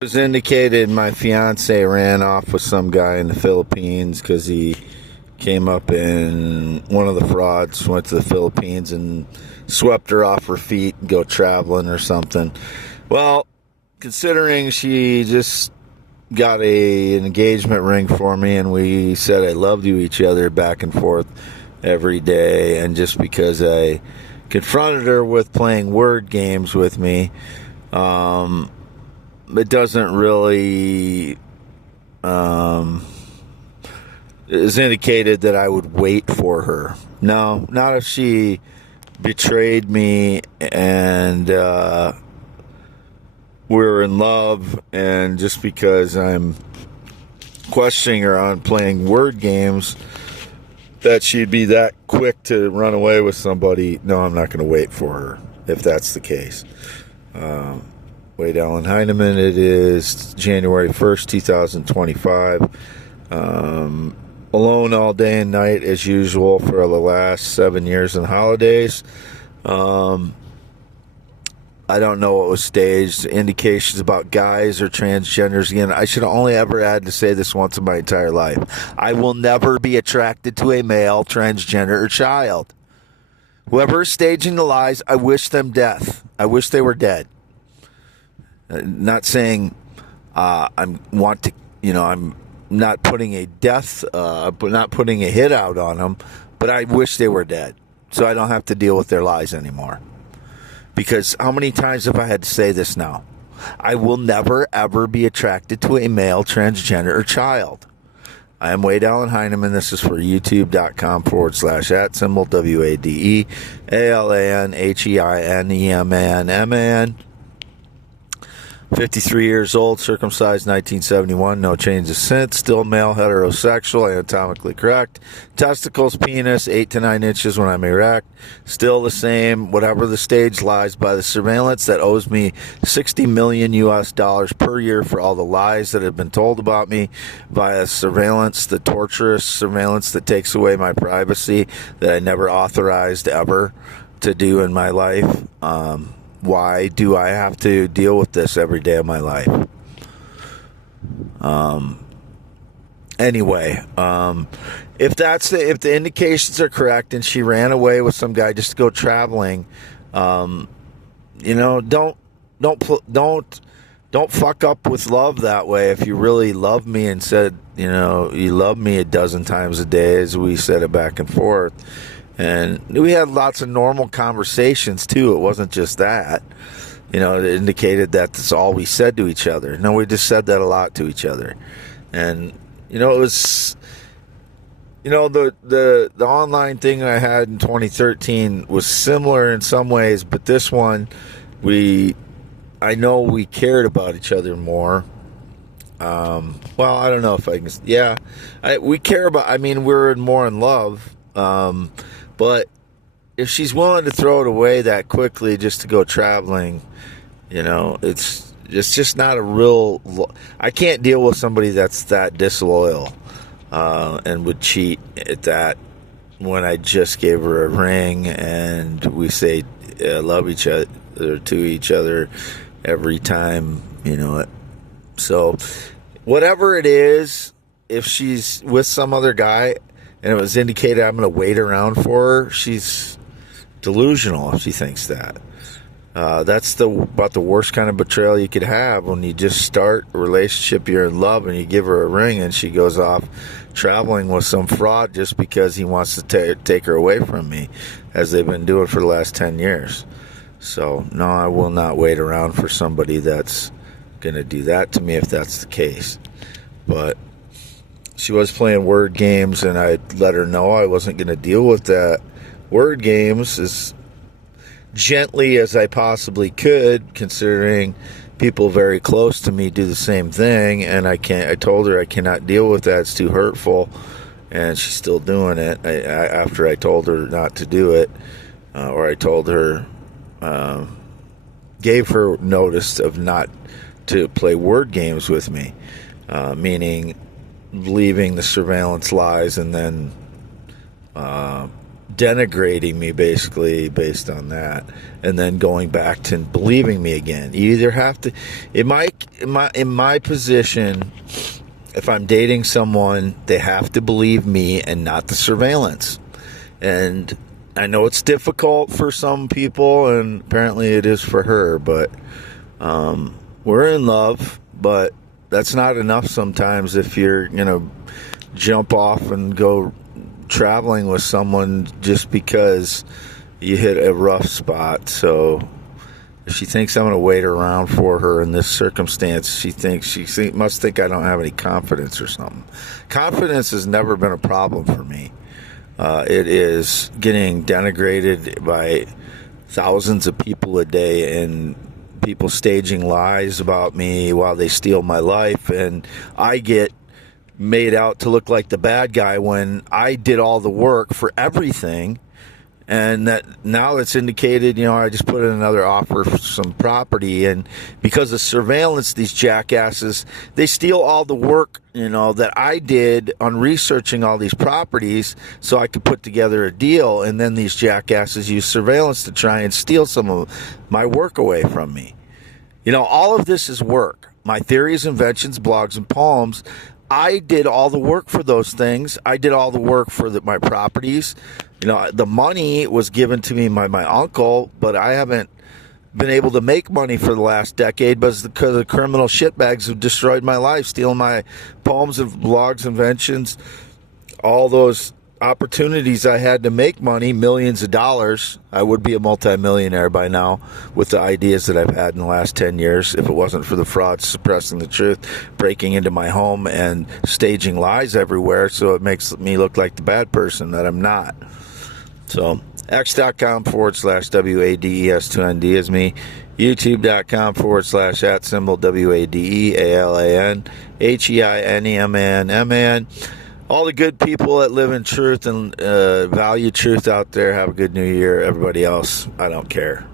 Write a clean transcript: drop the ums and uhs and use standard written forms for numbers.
It was indicated my fiance ran off with some guy in the Philippines because he came up in one of the frauds, went to the Philippines and swept her off her feet and go traveling or something. Well, considering she just got an engagement ring for me and we said I love to each other back and forth every day, and just because I confronted her with playing word games with me, it doesn't really is indicated that I would wait for her. No, not if she betrayed me and we're in love, and just because I'm questioning her on playing word games that she'd be that quick to run away with somebody. No, I'm not going to wait for her if that's the case. Wade Allen Heineman. It is January 1st, 2025. Alone all day and night as usual for the last 7 years and holidays. I don't know what was staged. Indications about guys or transgenders. Again, I should have only ever had to say this once in my entire life. I will never be attracted to a male, transgender, or child. Whoever is staging the lies, I wish them death. I wish they were dead. Not saying I'm not putting a death, not putting a hit out on them, but I wish they were dead so I don't have to deal with their lies anymore. Because how many times have I had to say this now? I will never, ever be attracted to a male, transgender, or child. I am Wade Allen Heineman. This is for youtube.com/@ WADEALANHEINEMAN. 53 years old, circumcised 1971, no changes since, still male, heterosexual, anatomically correct, testicles, penis, 8 to 9 inches when I'm erect, still the same, whatever the stage lies by the surveillance that owes me $60 million per year for all the lies that have been told about me via surveillance, the torturous surveillance that takes away my privacy that I never authorized ever to do in my life. Why do I have to deal with this every day of my life? Anyway, if the indications are correct and she ran away with some guy just to go traveling, don't fuck up with love that way. If you really love me and said, you love me a dozen times a day, as we said it back and forth. And we had lots of normal conversations, too. It wasn't just that. It indicated that that's all we said to each other. No, we just said that a lot to each other. And, it was, the online thing I had in 2013 was similar in some ways, but this one, I know we cared about each other more. Well, I don't know if I can, yeah. We care about, we're more in love. But if she's willing to throw it away that quickly just to go traveling, it's just not a real. I can't deal with somebody that's that disloyal and would cheat at that when I just gave her a ring and we say love each other to each other every time, So whatever it is, if she's with some other guy and it was indicated I'm going to wait around for her, she's delusional if she thinks that. That's about the worst kind of betrayal you could have, when you just start a relationship, you're in love, and you give her a ring and she goes off traveling with some fraud just because he wants to take her away from me, as they've been doing for the last 10 years. So, no, I will not wait around for somebody that's going to do that to me if that's the case. But she was playing word games, and I let her know I wasn't going to deal with that word games as gently as I possibly could, considering people very close to me do the same thing, and I told her I cannot deal with that, it's too hurtful, and she's still doing it. After I told her not to do it, or I told her, gave her notice of not to play word games with me, meaning leaving the surveillance lies and then denigrating me basically based on that, and then going back to believing me again. You either have to, in my position, if I'm dating someone, they have to believe me and not the surveillance. And I know it's difficult for some people, and apparently it is for her, but we're in love, but that's not enough sometimes if you're going to jump off and go traveling with someone just because you hit a rough spot. So if she thinks I'm going to wait around for her in this circumstance, she must think I don't have any confidence or something. Confidence has never been a problem for me. It is getting denigrated by thousands of people a day, and people staging lies about me while they steal my life, and I get made out to look like the bad guy when I did all the work for everything. And that now it's indicated, I just put in another offer for some property, and because of surveillance, these jackasses, they steal all the work, that I did on researching all these properties so I could put together a deal, and then these jackasses use surveillance to try and steal some of my work away from me. All of this is work. My theories, inventions, blogs, and poems, I did all the work for those things. I did all the work for my properties. The money was given to me by my uncle, but I haven't been able to make money for the last decade because the criminal shitbags have destroyed my life, stealing my poems and blogs, inventions, all those opportunities I had to make money, millions of dollars. I would be a multimillionaire by now with the ideas that I've had in the last 10 years if it wasn't for the fraud, suppressing the truth, breaking into my home, and staging lies everywhere so it makes me look like the bad person that I'm not. So x.com/WADES2ND is me. YouTube.com/@symbol WADEALANHEINEMAN. All the good people that live in truth and value truth out there, have a good new year. Everybody else, I don't care.